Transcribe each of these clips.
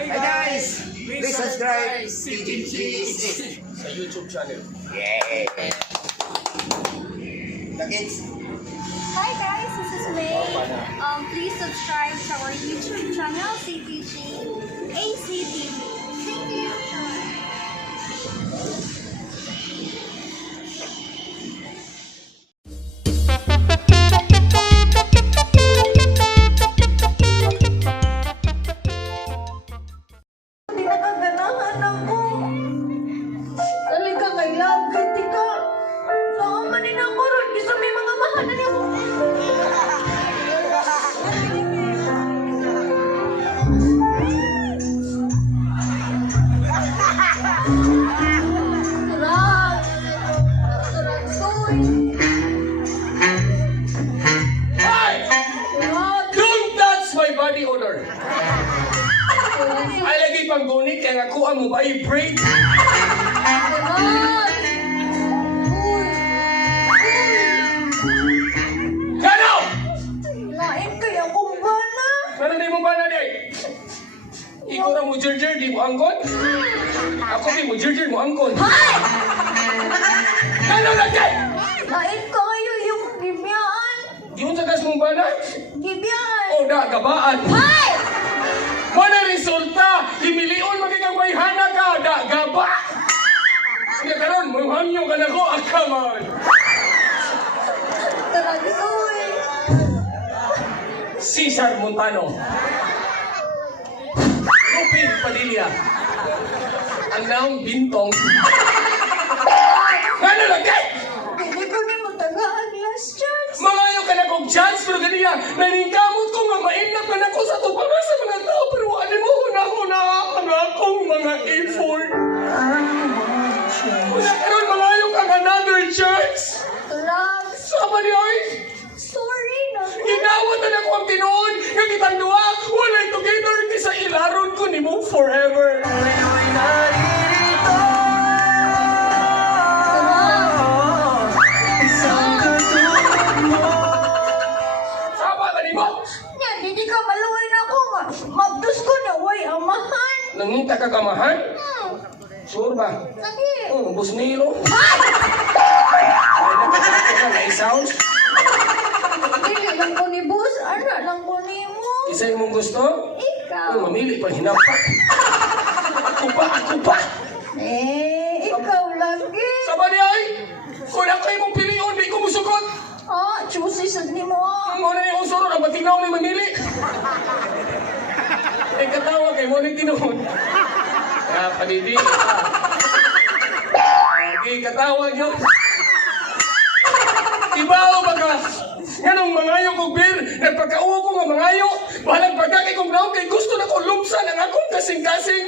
Hi guys! Please subscribe CTG sa YouTube channel. Yeah! The kids! Hi guys, this is May. Please subscribe to our YouTube channel, CTG ACTV. Thank you. Pinakaganahan ako. Talaga kay love, kiti ka. Saan man ako ron, isa may mga mahal na niya. Sarap. Sarap, soy. Hi! Don't touch my body odor. Ay lagi pang gunit kaya ako ang vibrate. Sarap. Gano! Lain kaya kung bana. Ano na mo ba na di? Ikaw na mo jerjer, di mo angkon? Ako di mo jerjer, mo angkon. Hay! Gano lagi? Lain kayo yung gibiyaan. Di mo sagas mong bana? Gibiyaan. O da, gabaan. Hay! Mana resulta, limilion magkikambay-hana ka, da, gaba. Kaya karon, muhamyo ka na ko, akaman. Sarap, soy. Cesar Montano. Lupin Padilla. Ang naong bintong. Ano lagi? Hindi ko ni magtagaan last chance. Mangayo ka na kong chance, pero ganiya, naningkamot ko nga mainap ka na ko sa tupangan sa mga tao, pero ano mo, una-una ang akong mga effort. Wala karon, mangayo ka ng another chance. Sarap. Sama niyo ay, Sorry na. ginawat na ako ang tinuod, nga kitang duwa, walay together, kisa ilaron ko ni mo forever. Sama ka ni mo. Yan, hindi ka maluway na ako nga. Mabdos ko na, way amahan. Nangita ka kamahan? Sure ba? Lagi. Oh, busnilo. Na-sounds? Dili lang ko ni boss. Ano lang ko ni mo. Isa yung mong gusto? Ikaw. Oh, mamili pa, hinapa. Ako pa. Ikaw lagi. Sama niya ay, kung ako yung piliyon, di ko musukot. Ah, choosy sa ni mo. Mo na yung usuro, ang matinaw na mamili. Ay katawa kay mo na tinuod. Kaya palidi ka. Lagi katawa yun. Ibaw baga, ganong mangayo ko bir, nagpagkauwa ko nga mangayo, bahalang pagkakay kong naon kay gusto na ko lumsan ang akong kasing-kasing.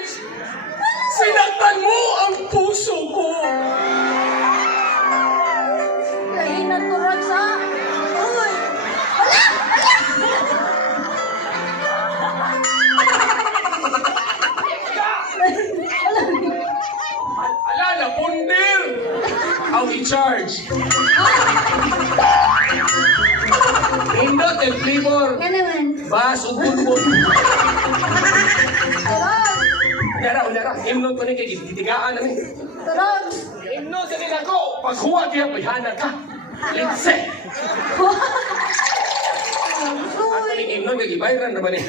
Sinaktan mo ang puso ko. Lain na turat sa... Uy. Ala na, pundir! Ang in-charge. Pindot and flavor. Yan naman. Bas, ubun-bun. Sarap. Unyara. Himnon ko ni kay titigaan namin. Sarap. Himnon sa nila ko. Paghuwa tiya, bayhana ka. Linse. Ako ni himnon, kagibayran naman eh.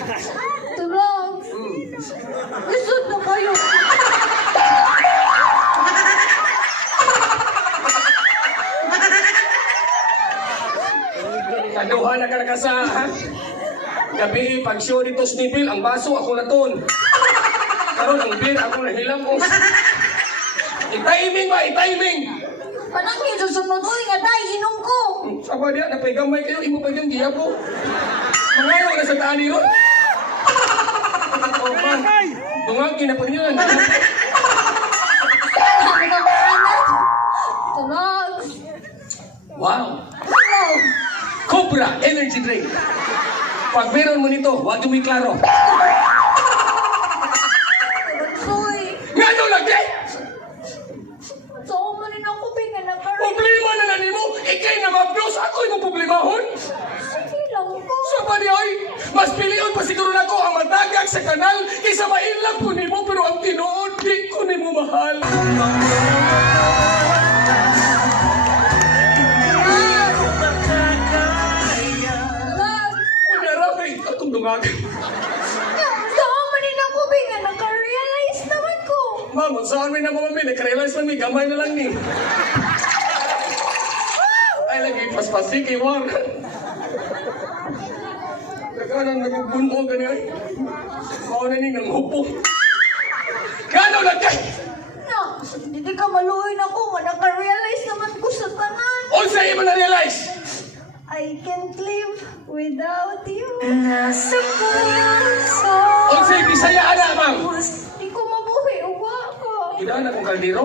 Sarap. Lisod na kayo. Kaduhan na ka nakasahan. Gabi, pag show dito snipil, ang baso ako na ton. Karon ang beer, ako na hilang ko. I-timing ba? I-timing! Panang yung susunod. Uy, nga tayo, inom ko. Saba diya, napay-gamay kayo, imo pa dyan, giya po. Mangayo na sa taan nilo. Oh, man. Dungag, kinapon nyo lang. Sarap. Wow! Sarap. Cobra Energy Drink. Pag meron mo nito, huwag dumiklaro. Soy. Nga no lagi! So, manin ako pingan na karoon. Problema na na nimo, ikay na mabdos, ako yung problemahon. Sige lang ko. Sa pa ay, mas pilion pa siguro na ko ang matagag sa kanal kaysa Sa mailang ko nimo, pero ang tinuod, di ko nimo mahal. Love. Unara kay atong dungagan. Saan man din ako, Bi, nga naka-realize naman ko. Ma'am, saan may na mami, nakarealize man may gamay na lang ni. Ay, lagi, paspasi kay War. Nagkanan, nagbubuno ka niya. Mauna ni nang hupong. Gano'n lang kay! No, hindi ka maluoy na ko, nga naka-realize naman ko sa tanan. O sa'yo mo na-realize? I can't live without you. Nasa puso. O sa'yo, Bisaya na, ma'am. Di ko mabuhi, uwa ka. Kailangan akong kaldero.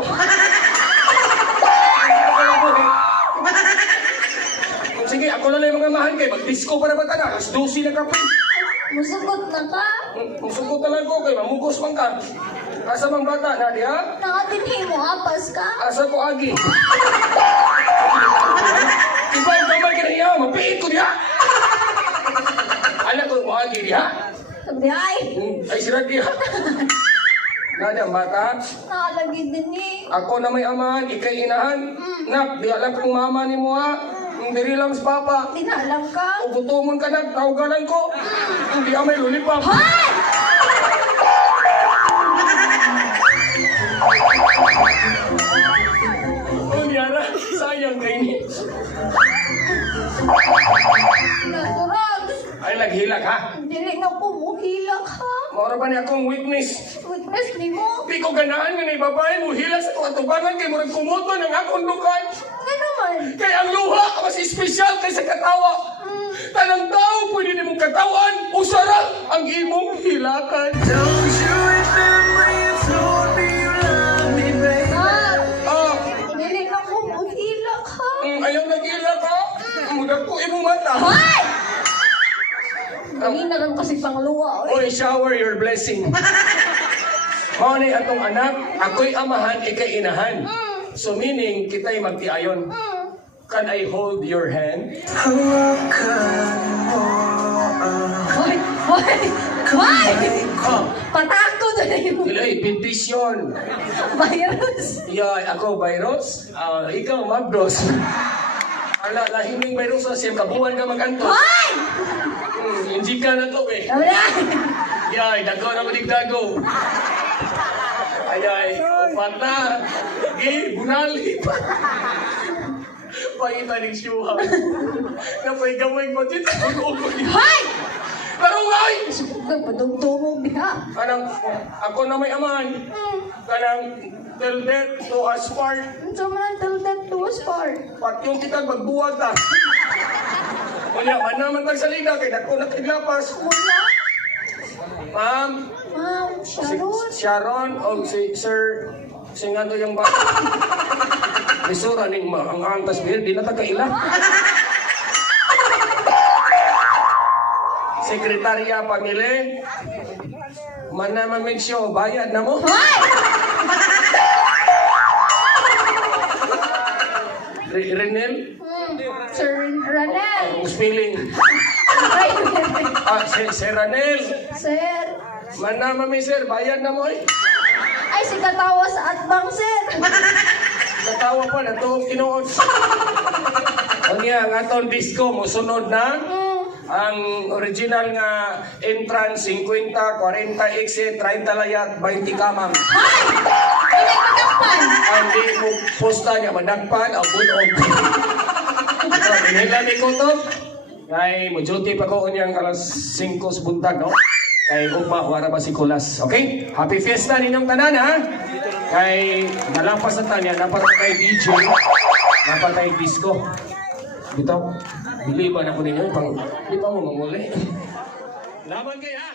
Sige, ako na lang yung mga mahal kayo. Mag-disco para ba taga? Alas 12 na kape. Musugot na ka. Kung sugot na lang ko kayo, mamugos man ka. Asa mang bata, Nadia? Nakatinhi mo, apas ka. Asa ko agi? Iba yung kamay ka na niya, mapiit ko niya. Alam ko mo agi niya. Sabi ay, Ay, sira niya. Nadia, ang bata. nakalagi din eh. Ako na may amahan, ikay inahan. Nak, di alam kong mama ni mo ha. Diri lang sa papa. Dinalang ka. O gutomon ka na, tawagalan ko. Hindi ka may lulipap. Oh, Yara, sayang kayo ni. Naturals. Ay, naghilak ha. Dili na ko muhilak ha. Maura ba niya akong witness? Witness ni mo. Di ko ganaan nga na babae mo hilak sa katubangan kay murag kumuto ng akong dukan. Nga naman. Kay ang luha, mas espesyal kaysa katawa. Tanang tao, pwede ni mong katawan. Usara ang imong hilakan. Ah, Dili na ko muhilak ha. ayaw naghilak ha. Mudag ko imong mata. Dili na lang kasi pangluwa. Oy, shower your blessing. Mao ni atong anak, ako'y amahan, ikay inahan. So meaning, kita'y magtiayon. Can I hold your hand? Hoy! Hoy! Hoy! Oh, Patako doon na yung ilay, bendition. virus. Yeah, ako virus. Ikaw magdos. Ala, lahiming virus sa siyang kabuhan ka mag-antos. Hoy! Hindi ka na to eh. Sabi na! Yay, dago na madigdago. Ay, upat na. Gi, bunali pa. Pakita ng siyuha. Napay gamay mo dito. Hoy! Tarungay! Padugtong biha. Kanang, ako na may aman. Kanang, till death to us part. So man till that to us part. Pat yung kita magbuwag ta. Kunya, man naman tagsalida kay dako na kidlapas. Muna. Ma'am, Ma'am, si Sharon. Sharon o si Sir Singano yung ba? Isura ning ang antas bir, di na tagaila. Sekretarya pamili. Man na mamensyo, bayad na mo. Renel? Sir Ranel. Ang spelling. Ay, Si Ranel. Sir. Man na mami sir, bayad na mo eh. Ay, si katawa sa atbang, sir. Natawa pa na to, tinuod. Ang yang atong disco mo sunod na. Ang original nga entrance 50, 40 exit, 30 layat, 20 kamang. Ay, nagpagakpan. Ang di mo posta niya madagpan o bunog. Ito, binila ni ko to. Kay mo duty pa ko niyang alas 5 sa buntag, no? Kay ugma wara ba si Kulas. Okay? Happy Fiesta ninyong tanan ha. Kay nalampas na tanya, dapat kay DJ, dapat kay disco. Dito, bili ba na ko ninyo? Pang, di pa mo mamuli. Laban kayo ha!